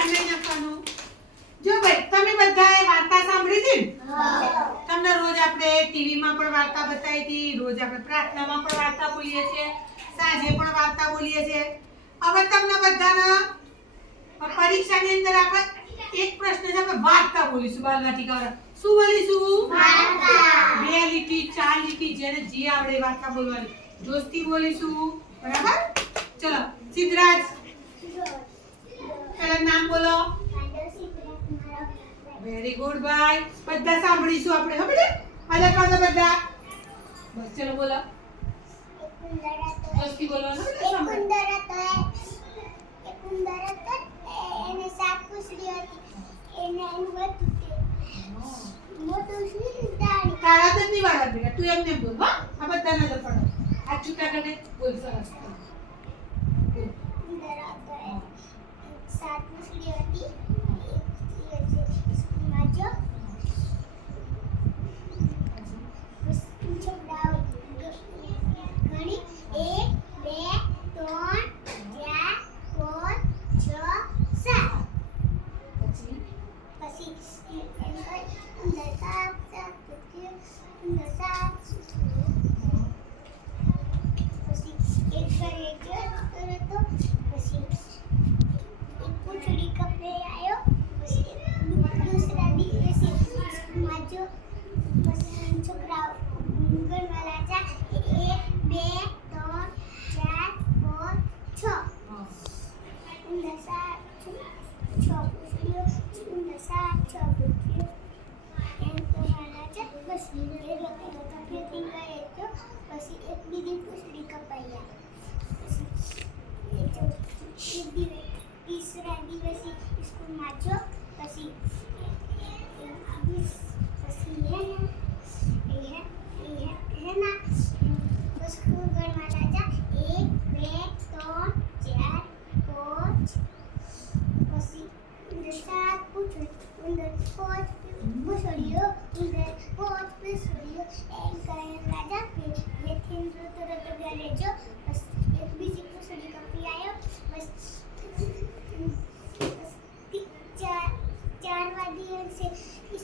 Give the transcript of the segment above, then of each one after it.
ધ્યાન નહીં આપવાનું. જો ભાઈ તમે બધાએ વાર્તા સાંભળી હતી ને? તમને રોજ આપણે ટીવીમાં પણ વાર્તા બતાવી હતી, રોજ આપણે પ્રાર્થનામાં પણ વાર્તા બોલીએ છીએ, સાંજે પણ વાર્તા બોલીએ છીએ. હવે તમને બધાને પરીક્ષાની અંદર આપણે એક પ્રશ્ન છે, આપણે વાર્તા બોલીશું. બાલવાટિકા શું બોલીશું? વાર્તા. 2 લીટી 4 લીટી જેને જે આવડે એ વાર્તા બોલવાની, જોસ્તી બોલીશું. બરાબર? ચલો સિદ્ધરાજ પહેલા નામ બોલો. વેરી ગુડ ભાઈ. બધા સાંભળીશું આપણે. હો બેટા આલે કાં બધા બસ ચલો બોલો. જોસ્તી બોલવાનું બેટા. સાંભળો. એક ઉંદર હતો એને 7 પૂંછડી હતી. એને મોટું શું દાણી તારા તો નહીં વાળા બેટા, તું એમને બોલ. હા આ બધાને લપડો. આ છૂટા કરીને બોલ. સરસ. ઉંદર હતો 7 પૂંછડી હતી. સ્કૂલમાં જો છોકરાઓ ગણી 1 2 3 4 5 6 7 પછી ઉંદર સાત પછી એક ઘરે જતો હતો. પછી એક પૂંછડી કપડે આવ્યો. પછી દૂસરા દિવસે સ્કૂલમાં જો પછી છોકરાઓ ગણવા લાગ્યા 1 2 3 4 5 6 ઉંદર 6 પૂંછડીઓ. ઉંદર 6 પૂંછડીઓ એમ કહેવાના છે. બસ એ લોકો તકલીફી કરે તો પછી એક બીજી પૂંછડી કપાઈ આવે. પછી તીસરા દિવસે સ્કૂલમાં જો પછી સ્કૂલ ગણવા લાગ્યા 1 2 3 4 5 પછી ઉંદર 7 પૂંછડી. ઉંદર 5 પૂંછડીઓ. ઉંદર 5 પૂંછડીઓ એમ કહેવા લાગ્યા. બેથી રોતો ઘરે જો બસ એક બીજી પૂંછડી કપી આવ્યો. બસ 4 દિવસે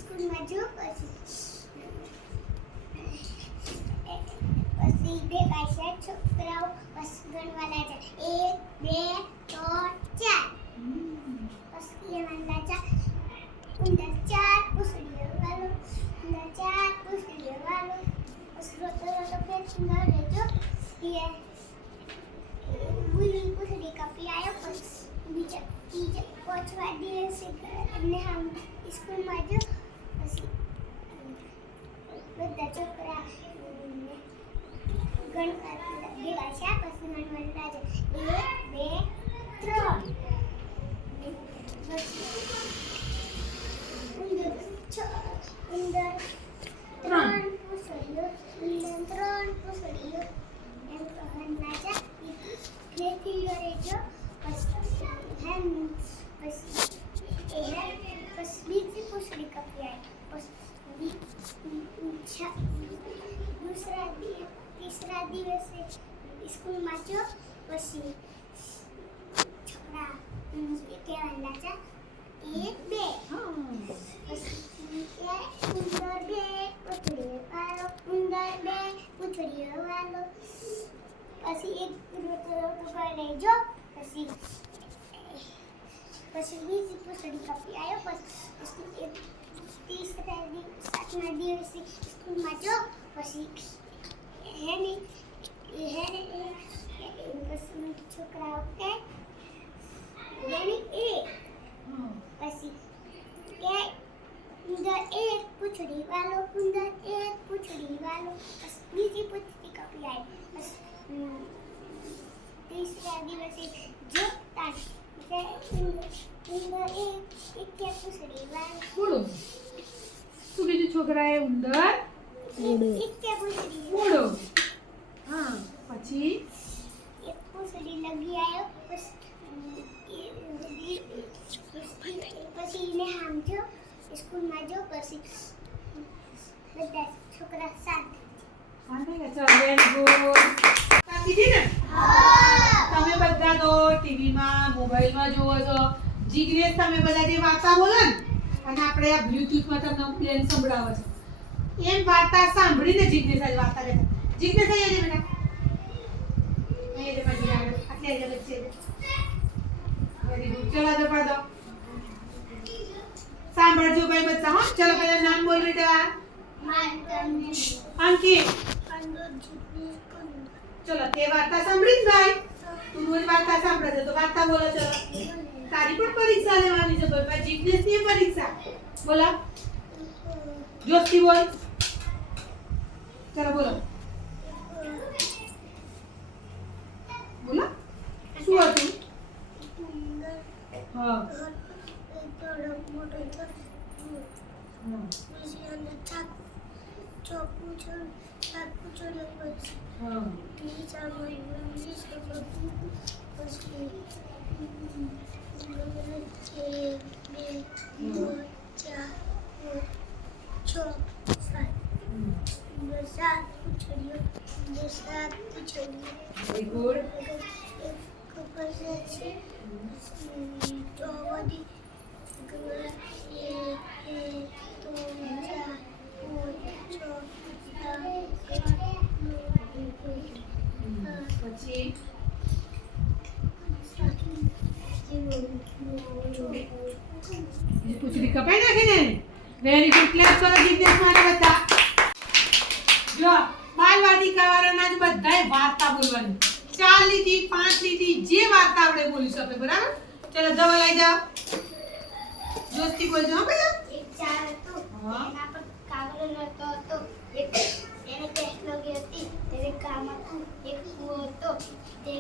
સ્કૂલમાં જો પછી ભેગા છે છોકરાઓ બસ ગણવા લાગ્યા 1 2 3 4 પછી એમાં લાગ્યા ઉંદર 4 પૂંછડીઓ વાળો. ઉંદર 4 પૂંછડીઓ વાળો. બસ રોતો પેટ ઘરે જો બીજી પૂંછડી કપી આવ્યો. પછી ત્રીજા 5મા દિવસે અને આમ સ્કૂલમાં જો પછી બધા છોકરા ગણવા ભેગા છે. પછી ગણવા લાગ્યા 1 2 3 ઉંદર 3 પૂંછડીઓ. ઉંદર 3 પૂંછડીઓ એમ કહેવા લાગ્યા. બેથી ઘરે જો પછી બીજી પૂંછડી કપી આવી. તીસરા દિવસે સ્કૂલમાં જો પછી છોકરા કહેવા લાગ્યા 1 2 પછી ઉંદર 2 પૂંછડીઓ વાળો. ઉંદર 2 પૂંછડીઓ વાળો. પછી એક રોતો ઘરે જો પછી બીજી પૂંછડી કપી આવ્યો. પછી 7મા દિવસે સ્કૂલમાં જો પછી છોકરાઓ કે ગણી 1 પછી કે ઉંદર 1 પૂંછડી વાળો. ઉંદર 1 પૂંછડી વાળો. પછી બીજી પૂંછડી કપી આવી. તીસરા દિવસે જો ઉંદર 1 પૂંછડી વાળો. બોલો શું કીધું છોકરાએ? ઉંદર પૂંછડી બોલો. હા પછી એક પૂંછડી લગી આવ્યો. પછી એને સમજો સ્કૂલમાં જો પછી બધા છોકરા સાથે વેરી ગુડ. કીધી ને? તમે બધા તો ટીવીમાં મોબાઈલમાં જોવો છો, જિગ્નેશ તમે બધા જે વાર્તા બોલો ને અને આપણે આ બ્લૂટૂથમાં તમને પ્લેન સંભળાવો છે એમ વાર્તા સાંભળીને જિગ્નેશ આજ વાર્તા કહેતા. જિગ્નેશ અહીંયા બેટા અહીંયા બાજુ આગળ આટલે જ વચ્ચે વેરી ગુડ. ચલો આગળ પાડો. સાંભળજો ભાઈ બધા હો. ચલો પહેલા નામ બોલ બેટા. અંકિત. ચલો તે વાર્તા સાંભળી ને ભાઈ તું રોજ વાર્તા સાંભળે છે તો વાર્તા બોલો. ચલો તારી પણ પરીક્ષા લેવાની છે ભાઈ. જિગ્નેશ ની પરીક્ષા બોલો. જોસ્તી બોલ. ચલો બોલો બોલો શું હતું? હા વેરી ગુડ. પછી પૂછડી કપાઈ નાખી ને. Very good. ક્લેપ કરો જિગ્નેશ માટે બધા. જો બાલવાટિકા વાળાના જ બધાએ વાર્તા બોલવાની. 4 લીટી 5 લીટી જે વાર્તા આપણે બોલીશું આપણે બરાબર. ચલો ધવલ આવી જાઓ. જોસ્તી બોલજો હો બેટા. એક ચાર હતો એના પર કાગળ નતો હતો એક એને ટેકનોલોજી હતી તેને કામ હતું એક કૂવો હતો તે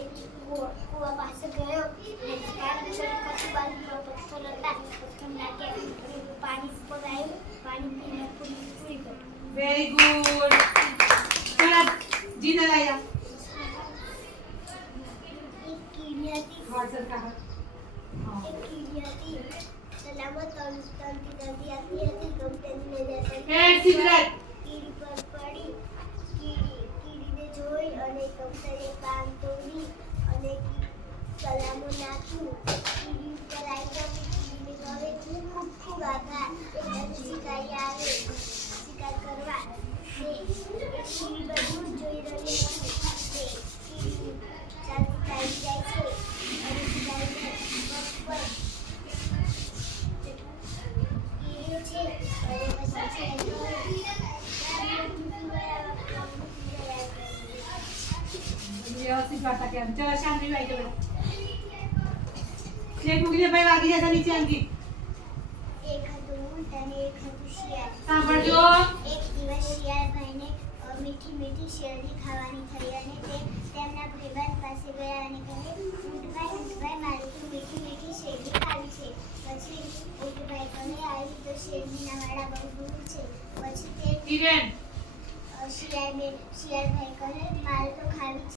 કૂવા પાસે ગયો અને કાગળ કશું બાજુમાં પથ્થર હતા પથ્થર નાખ્યા પાણી પડાયું પાણી પીને પૂરી કરી. Very good. ચલો જીના લઈ આવ. એક કીડી હતી વાર્તા કહો. એક કીડી હતી સલામત તંતી હતી કંપની લઈ એ સિગરેટ. કીડી પર પડી કીડીને જોઈ અને કંપનીએ કામ તોડી અને સલામો નાખ્યું કીડી ઉપર આવી ગઈ. કીડીને કહે ખૂબ આભાર અને શિકારી આવે શિકાર કરવા તે કીડી બધું જોઈ રહી હતી. તે કીડી ચાલતી જાય છે અને શિકારીને પગ પર વ્યવસ્થિત વાર્તા કેમ. ચલો શાંતિ ભાઈ જોડે. એક મૂકીને ભાઈ વાગી જશે નીચે અંકિત. એક હતું ઊંટ અને એક હતું શિયાળ. સાંભળજો. એક દિવસ શિયાળભાઈને મીઠી શેરડી ખાવાની થઈ અને તે તેમના ભાઈબંધ પાસે ગયા અને કહે ઊંટભાઈ મારે તો મીઠી શેરડી ખાવી છે. પછી ઊંટભાઈ કહે આવી તો શેરડીના વાળા બહુ દૂર છે. પછી તે ઈરેન. શિયાળભાઈ કહે મારે તો ખાવી છે.